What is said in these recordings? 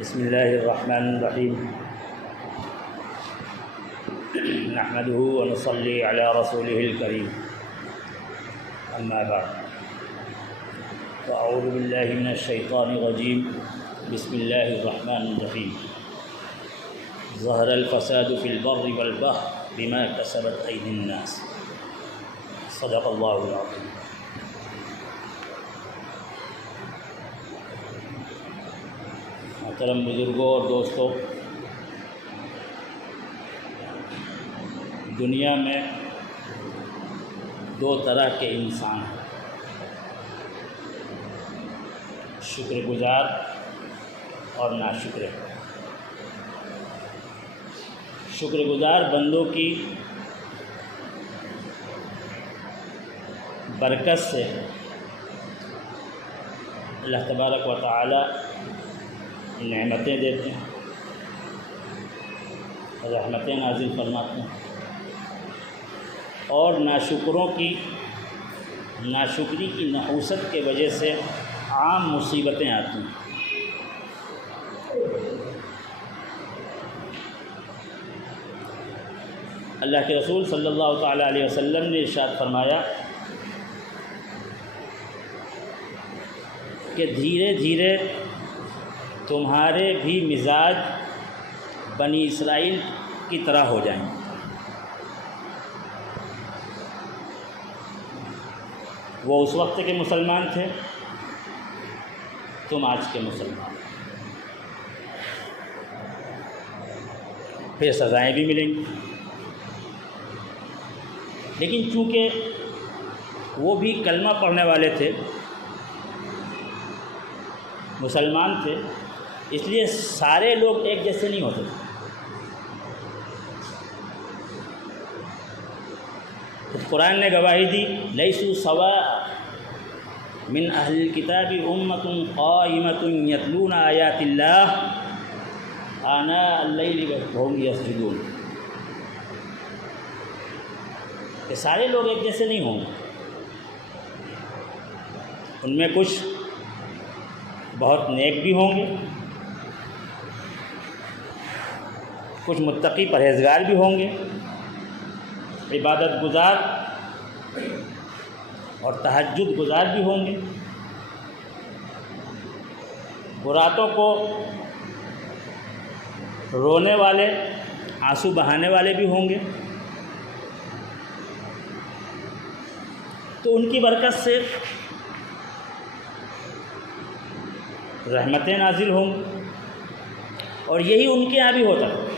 بسم اللہ الرحمن الرحیم نحمده ونصلی علی رسوله الکریم اما بعد فاعوذ باللہ من الشیطان الرجیم بسم اللہ الرحمن الرحیم ظہر الفساد فی البر والبحر بما کسبت ایدی الناس صدق اللہ العظیم۔ محترم بزرگوں اور دوستوں، دنیا میں دو طرح کے انسان ہیں، شکر گزار اور ناشکر۔ شکر گزار بندوں کی برکت سے اللہ تبارک و تعالی نعمتیں دیتے ہیں، رحمتیں نازل فرماتے ہیں، اور ناشکروں کی ناشکری کی نحوست کے وجہ سے عام مصیبتیں آتی ہیں۔ اللہ کے رسول صلی اللہ تعالیٰ علیہ وسلم نے ارشاد فرمایا کہ دھیرے دھیرے تمہارے بھی مزاج بنی اسرائیل کی طرح ہو جائیں گے۔ وہ اس وقت کے مسلمان تھے، تم آج کے مسلمان، پھر سزائیں بھی ملیں گی۔ لیکن چونکہ وہ بھی کلمہ پڑھنے والے تھے، مسلمان تھے، اس لیے سارے لوگ ایک جیسے نہیں ہوتے۔ قرآن نے گواہی دی، لیسوا سواء من اہل الکتاب امۃ قائمۃ یتلون آیات اللہ آناء اللیل وهم یسجدون۔ کہ سارے لوگ ایک جیسے نہیں ہوں گے، ان میں کچھ بہت نیک بھی ہوں گے، کچھ متقی پرہیزگار بھی ہوں گے، عبادت گزار اور تہجد گزار بھی ہوں گے، براتوں کو رونے والے، آنسو بہانے والے بھی ہوں گے۔ تو ان کی برکت سے رحمتیں نازل ہوں گی، اور یہی ان کے یہاں بھی ہوتا ہے۔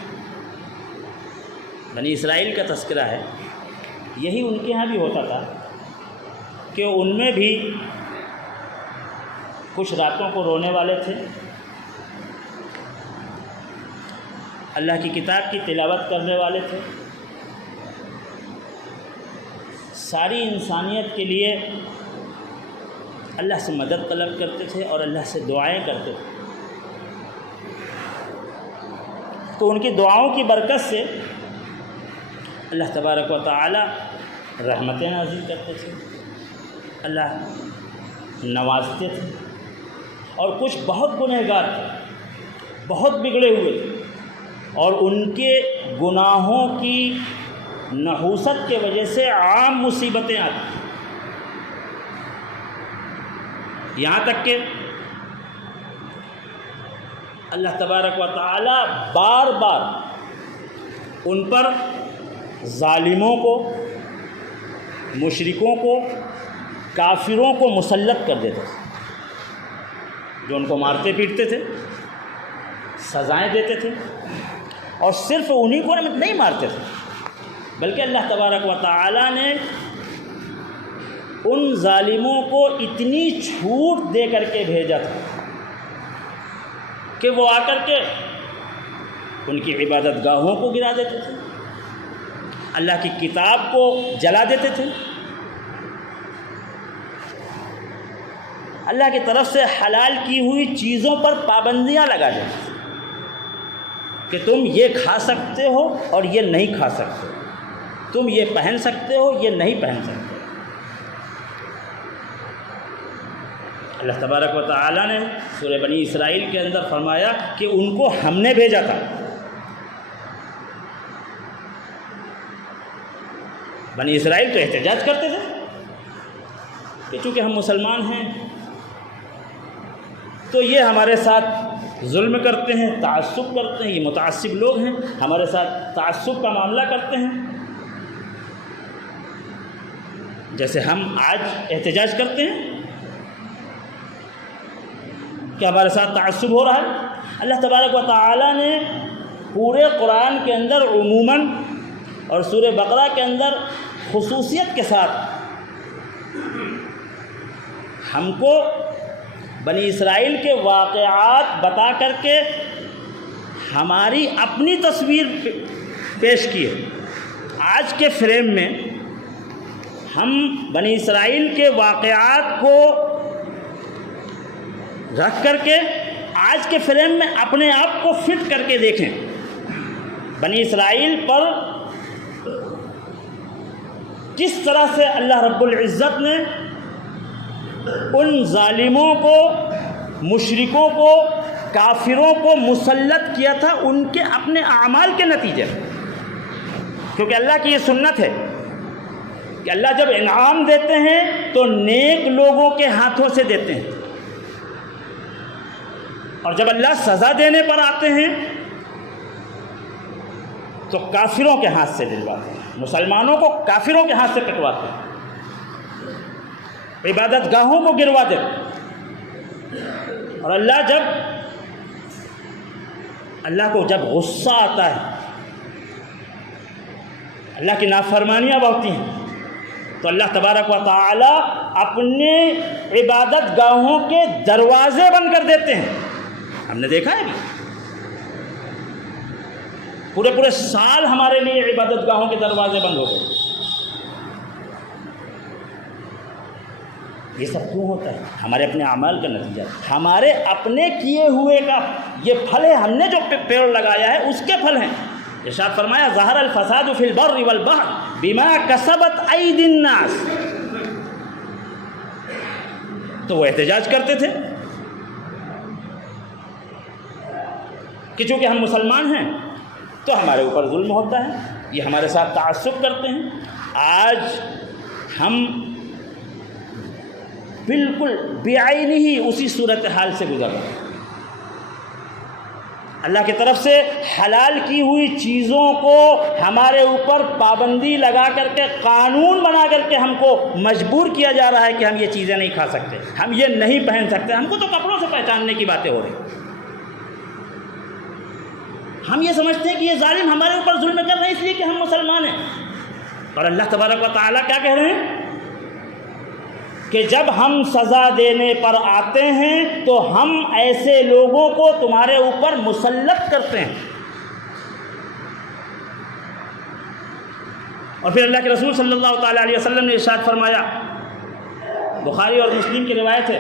بنی اسرائیل کا تذکرہ ہے، یہی ان کے یہاں بھی ہوتا تھا کہ ان میں بھی کچھ راتوں کو رونے والے تھے، اللہ کی کتاب کی تلاوت کرنے والے تھے، ساری انسانیت کے لیے اللہ سے مدد طلب کرتے تھے اور اللہ سے دعائیں کرتے تھے۔ تو ان کی دعاؤں کی برکت سے اللہ تبارک و تعالی رحمتیں نازل کرتے تھے، اللہ نوازتے تھے۔ اور کچھ بہت گنہگار تھے، بہت بگڑے ہوئے تھے، اور ان کے گناہوں کی نحوست کے وجہ سے عام مصیبتیں آتی، یہاں تک کہ اللہ تبارک و تعالی بار بار ان پر ظالموں کو، مشرکوں کو، کافروں کو مسلط کر دیتے تھے، جو ان کو مارتے پیٹتے تھے، سزائیں دیتے تھے، اور صرف انہی کو نہیں مارتے تھے، بلکہ اللہ تبارک و تعالی نے ان ظالموں کو اتنی چھوٹ دے کر کے بھیجا تھا کہ وہ آ کر کے ان کی عبادت گاہوں کو گرا دیتے تھے، اللہ کی کتاب کو جلا دیتے تھے، اللہ کی طرف سے حلال کی ہوئی چیزوں پر پابندیاں لگا دیتے تھے کہ تم یہ کھا سکتے ہو اور یہ نہیں کھا سکتے، تم یہ پہن سکتے ہو، یہ نہیں پہن سکتے۔ اللہ تبارک و تعالیٰ نے سورہ بنی اسرائیل کے اندر فرمایا کہ ان کو ہم نے بھیجا تھا. بنی اسرائیل تو احتجاج کرتے تھے کہ چونکہ ہم مسلمان ہیں تو یہ ہمارے ساتھ ظلم کرتے ہیں، تعصب کرتے ہیں، یہ متعصب لوگ ہیں، ہمارے ساتھ تعصب کا معاملہ کرتے ہیں، جیسے ہم آج احتجاج کرتے ہیں کہ ہمارے ساتھ تعصب ہو رہا ہے. اللہ تبارک و تعالیٰ نے پورے قرآن کے اندر عموماً اور سورہ بقرہ کے اندر خصوصیت کے ساتھ ہم کو بنی اسرائیل کے واقعات بتا کر کے ہماری اپنی تصویر پیش کی ہے. آج کے فریم میں ہم بنی اسرائیل کے واقعات کو رکھ کر کے آج کے فریم میں اپنے آپ کو فٹ کر کے دیکھیں. بنی اسرائیل پر کس طرح سے اللہ رب العزت نے ان ظالموں کو، مشرکوں کو، کافروں کو مسلط کیا تھا ان کے اپنے اعمال کے نتیجے میں. کیونکہ اللہ کی یہ سنت ہے کہ اللہ جب انعام دیتے ہیں تو نیک لوگوں کے ہاتھوں سے دیتے ہیں، اور جب اللہ سزا دینے پر آتے ہیں تو کافروں کے ہاتھ سے دلواتے ہیں، مسلمانوں کو کافروں کے ہاتھ سے کٹواتے ہیں، عبادت گاہوں کو گروا دیتے ہیں. اور اللہ کو جب غصہ آتا ہے، اللہ کی نافرمانیاں بڑھتی ہیں، تو اللہ تبارک و تعالی اپنے عبادت گاہوں کے دروازے بند کر دیتے ہیں. ہم نے دیکھا ہے پورے سال ہمارے لیے عبادت گاہوں کے دروازے بند ہو گئے. یہ سب کیوں ہوتا ہے؟ ہمارے اپنے اعمال کا نتیجہ، ہمارے اپنے کیے ہوئے کا یہ پھل ہے. ہم نے جو پیڑ لگایا ہے اس کے پھل ہیں. ارشاد فرمایا ظہر الفساد فی البر والبحر بما کسبت ایدی الناس. تو وہ احتجاج کرتے تھے کہ چونکہ ہم مسلمان ہیں تو ہمارے اوپر ظلم ہوتا ہے، یہ ہمارے ساتھ تعصب کرتے ہیں. آج ہم بالکل بعینی ہی اسی صورتحال سے گزر رہے ہیں. اللہ کی طرف سے حلال کی ہوئی چیزوں کو ہمارے اوپر پابندی لگا کر کے، قانون بنا کر کے ہم کو مجبور کیا جا رہا ہے کہ ہم یہ چیزیں نہیں کھا سکتے، ہم یہ نہیں پہن سکتے. ہم کو تو کپڑوں سے پہچاننے کی باتیں ہو رہی ہیں. ہم یہ سمجھتے ہیں کہ یہ ظالم ہمارے اوپر ظلم کر رہے ہیں اس لیے کہ ہم مسلمان ہیں. اور اللہ تبارک و تعالیٰ کیا کہہ رہے ہیں کہ جب ہم سزا دینے پر آتے ہیں تو ہم ایسے لوگوں کو تمہارے اوپر مسلط کرتے ہیں. اور پھر اللہ کے رسول صلی اللہ تعالیٰ علیہ وسلم نے ارشاد فرمایا، بخاری اور مسلم کی روایت ہے،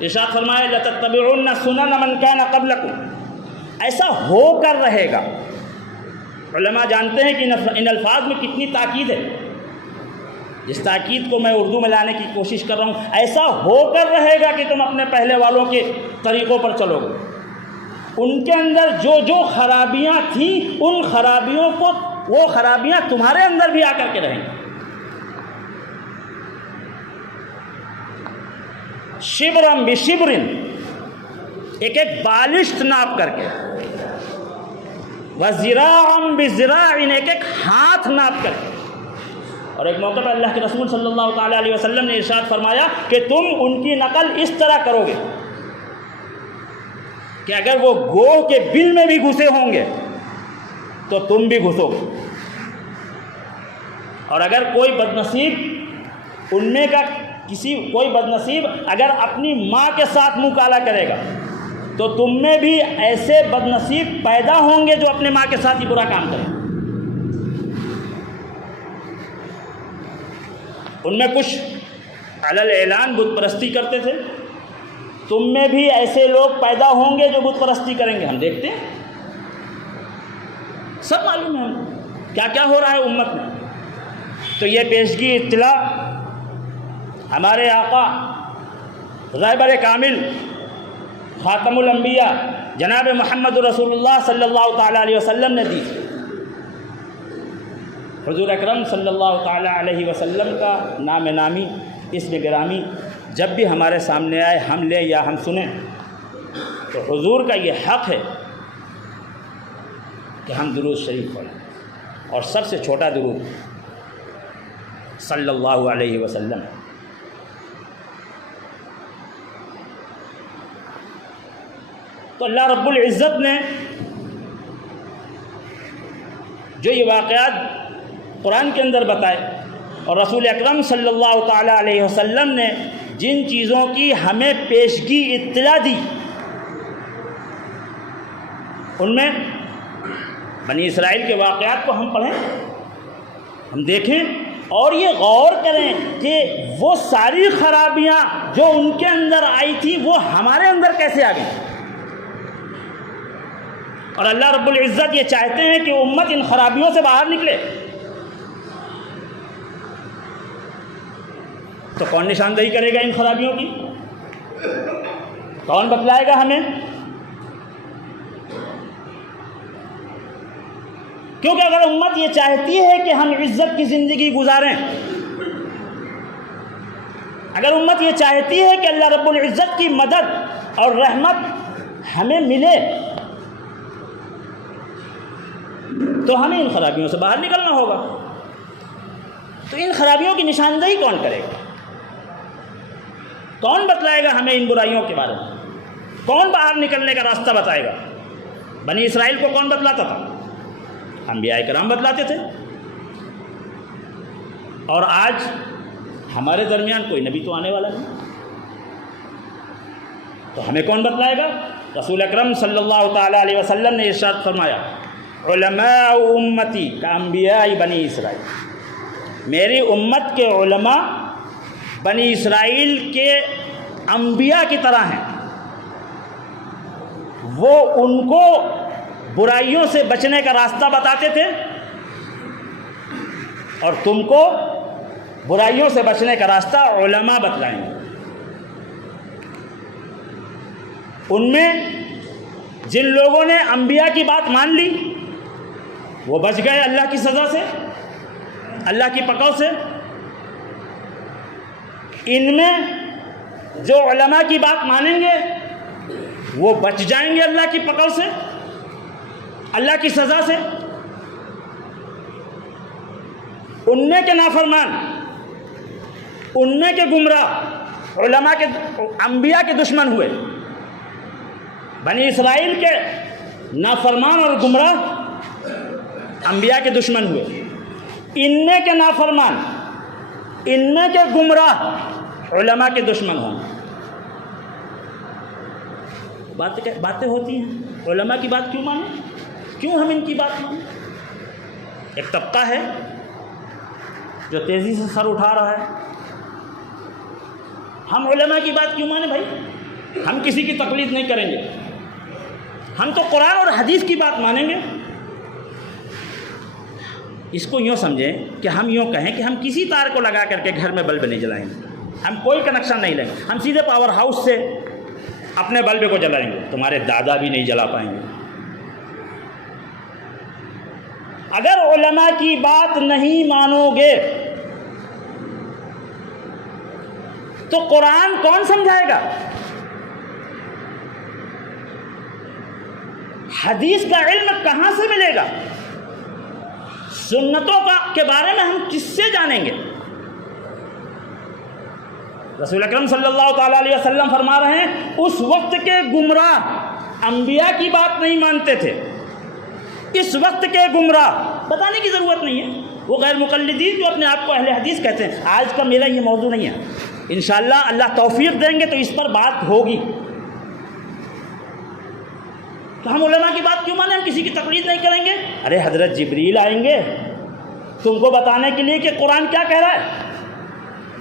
ارشاد فرمایا لَتَتَّبِعُنَّ سُنَنَ مَنْ كَانَ قَبْلَكُمْ. ایسا ہو کر رہے گا. علماء جانتے ہیں کہ ان الفاظ میں کتنی تاکید ہے. جس تاکید کو میں اردو میں لانے کی کوشش کر رہا ہوں، ایسا ہو کر رہے گا کہ تم اپنے پہلے والوں کے طریقوں پر چلو گے. ان کے اندر جو خرابیاں تھیں، ان خرابیوں کو، وہ خرابیاں تمہارے اندر بھی آ کر کے رہیں گی. شبرم بشبرن، ایک بالشت ناپ کر کے، وَذِرَاعًا بِذِرَاعٍ، ایک ہاتھ ناپ کر کے. اور ایک موقع پر اللہ کے رسول صلی اللہ تعالیٰ علیہ وسلم نے ارشاد فرمایا کہ تم ان کی نقل اس طرح کرو گے کہ اگر وہ گوہ کے بل میں بھی گھسے ہوں گے تو تم بھی گھسو گے. اور اگر کوئی بدنصیب ان میں کا کوئی بدنصیب اگر اپنی ماں کے ساتھ منہ کالا کرے گا تو تم میں بھی ایسے بدنصیب پیدا ہوں گے جو اپنے ماں کے ساتھ ہی برا کام کریں. ان میں کچھ علی الاعلان بت پرستی کرتے تھے، تم میں بھی ایسے لوگ پیدا ہوں گے جو بت پرستی کریں گے. ہم دیکھتے ہیں، سب معلوم ہے ہم کیا کیا ہو رہا ہے امت میں. تو یہ پیشگی اطلاع ہمارے آقا رہبر کامل خاتم الانبیاء جناب محمد رسول اللہ صلی اللہ تعالیٰ علیہ وسلم نے دی. حضور اکرم صلی اللہ تعالیٰ علیہ وسلم کا نام نامی، اسم گرامی جب بھی ہمارے سامنے آئے، ہم لیں یا ہم سنیں، تو حضور کا یہ حق ہے کہ ہم درود شریف پڑھیں، اور سب سے چھوٹا درود صلی اللہ علیہ وسلم. تو اللہ رب العزت نے جو یہ واقعات قرآن کے اندر بتائے، اور رسول اکرم صلی اللہ تعالیٰ علیہ وسلم نے جن چیزوں کی ہمیں پیشگی اطلاع دی، ان میں بنی اسرائیل کے واقعات کو ہم پڑھیں، ہم دیکھیں اور یہ غور کریں کہ وہ ساری خرابیاں جو ان کے اندر آئی تھی وہ ہمارے اندر کیسے آ گئی. اور اللہ رب العزت یہ چاہتے ہیں کہ امت ان خرابیوں سے باہر نکلے. تو کون نشاندہی کرے گا ان خرابیوں کی؟ کون بتلائے گا ہمیں؟ کیونکہ اگر امت یہ چاہتی ہے کہ ہم عزت کی زندگی گزاریں، اگر امت یہ چاہتی ہے کہ اللہ رب العزت کی مدد اور رحمت ہمیں ملے، تو ہمیں ان خرابیوں سے باہر نکلنا ہوگا. تو ان خرابیوں کی نشاندہی کون کرے گا؟ کون بتلائے گا ہمیں ان برائیوں کے بارے میں؟ کون باہر نکلنے کا راستہ بتائے گا؟ بنی اسرائیل کو کون بتلاتا تھا؟ انبیاء کرام بتلاتے تھے. اور آج ہمارے درمیان کوئی نبی تو آنے والا نہیں، تو ہمیں کون بتلائے گا؟ رسول اکرم صلی اللہ تعالیٰ علیہ وسلم نے ارشاد فرمایا، علماء امتی کا انبیاء بنی اسرائیل، میری امت کے علماء بنی اسرائیل کے انبیاء کی طرح ہیں. وہ ان کو برائیوں سے بچنے کا راستہ بتاتے تھے، اور تم کو برائیوں سے بچنے کا راستہ علماء بتلائیں گے. ان میں جن لوگوں نے انبیاء کی بات مان لی وہ بچ گئے اللہ کی سزا سے، اللہ کی پکڑ سے. ان میں جو علماء کی بات مانیں گے وہ بچ جائیں گے اللہ کی پکڑ سے، اللہ کی سزا سے. ان میں کے نافرمان، ان میں کے گمراہ علماء کے، انبیاء کے دشمن ہوئے. بنی اسرائیل کے نافرمان اور گمراہ انبیاء کے دشمن ہوئے. ان میں کے نافرمان، ان میں کے گمراہ علماء کے دشمن ہوں. باتیں ہوتی ہیں، علماء کی بات کیوں مانیں؟ کیوں ہم ان کی بات مانیں؟ ایک طبقہ ہے جو تیزی سے سر اٹھا رہا ہے. ہم علماء کی بات کیوں مانیں بھائی؟ ہم کسی کی تقلید نہیں کریں گے، ہم تو قرآن اور حدیث کی بات مانیں گے. اس کو یوں سمجھیں کہ ہم یوں کہیں کہ ہم کسی تار کو لگا کر کے گھر میں بلب نہیں جلائیں گے، ہم کوئی کنیکشن نہیں لیں گے، ہم سیدھے پاور ہاؤس سے اپنے بلب کو جلائیں گے. تمہارے دادا بھی نہیں جلا پائیں گے. اگر علماء کی بات نہیں مانو گے تو قرآن کون سمجھائے گا؟ حدیث کا علم کہاں سے ملے گا؟ سنتوں کے بارے میں ہم کس سے جانیں گے؟ رسول اکرم صلی اللہ تعالیٰ علیہ وسلم فرما رہے ہیں اس وقت کے گمراہ انبیاء کی بات نہیں مانتے تھے. اس وقت کے گمراہ بتانے کی ضرورت نہیں ہے، وہ غیر مقلدین جو اپنے آپ کو اہل حدیث کہتے ہیں. آج کا میرا یہ موضوع نہیں ہے، انشاءاللہ اللہ توفیق دیں گے تو اس پر بات ہوگی. تو ہم علماء کی بات کیوں مانیں؟ ہم کسی کی تقلید نہیں کریں گے. ارے حضرت جبریل آئیں گے تم کو بتانے کے لیے کہ قرآن کیا کہہ رہا ہے.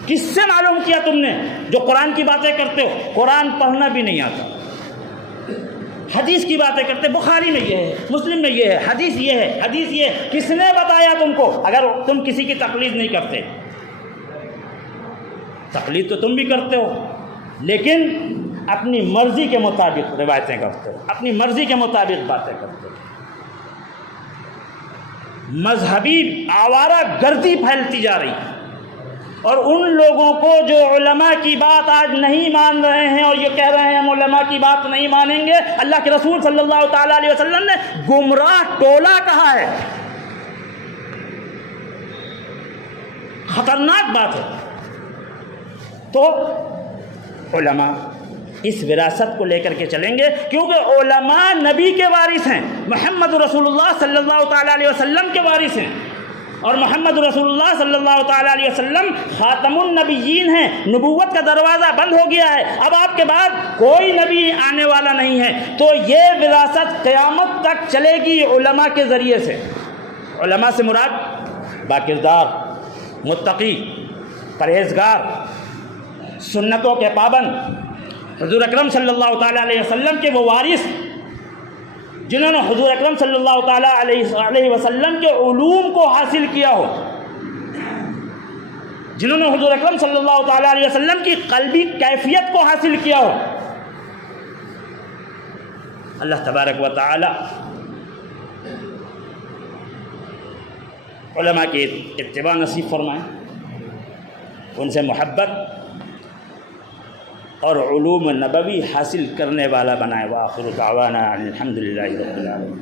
کس سے معلوم کیا تم نے جو قرآن کی باتیں کرتے ہو؟ قرآن پڑھنا بھی نہیں آتا، حدیث کی باتیں کرتے، بخاری میں یہ ہے، مسلم میں یہ ہے، حدیث یہ ہے، حدیث یہ ہے. کس نے بتایا تم کو؟ اگر تم کسی کی تقلید نہیں کرتے. تقلید تو تم بھی کرتے ہو، لیکن اپنی مرضی کے مطابق روایتیں کرتے ہو، اپنی مرضی کے مطابق باتیں کرتے ہو، مذہبی آوارہ گردی پھیلتی جا رہی ہے۔ اور ان لوگوں کو جو علماء کی بات آج نہیں مان رہے ہیں اور یہ کہہ رہے ہیں ہم علماء کی بات نہیں مانیں گے، اللہ کے رسول صلی اللہ تعالیٰ علیہ وسلم نے گمراہ ٹولہ کہا ہے۔ خطرناک بات ہے۔ تو علماء اس وراثت کو لے کر کے چلیں گے، کیونکہ علماء نبی کے وارث ہیں، محمد رسول اللہ صلی اللہ تعالیٰ علیہ وسلم کے وارث ہیں، اور محمد رسول اللہ صلی اللہ تعالیٰ علیہ وسلم خاتم النبیین ہیں۔ نبوت کا دروازہ بند ہو گیا ہے، اب آپ کے بعد کوئی نبی آنے والا نہیں ہے، تو یہ وراثت قیامت تک چلے گی علماء کے ذریعے سے۔ علماء سے مراد باکردار، متقی، پرہیزگار، سنتوں کے پابند، حضور اکرم صلی اللہ تعالیٰ علیہ وسلم کے وہ وارث جنہوں نے حضور اکرم صلی اللہ تعالیٰ علیہ وسلم کے علوم کو حاصل کیا ہو، جنہوں نے حضور اکرم صلی اللہ تعالیٰ علیہ وسلم کی قلبی کیفیت کو حاصل کیا ہو۔ اللہ تبارک و تعالیٰ علماء کی اتباع نصیب فرمائیں، ان سے محبت اور علوم نبوی حاصل کرنے والا بنائے۔ وآخر دعوانا الحمدللہ رب العالمین۔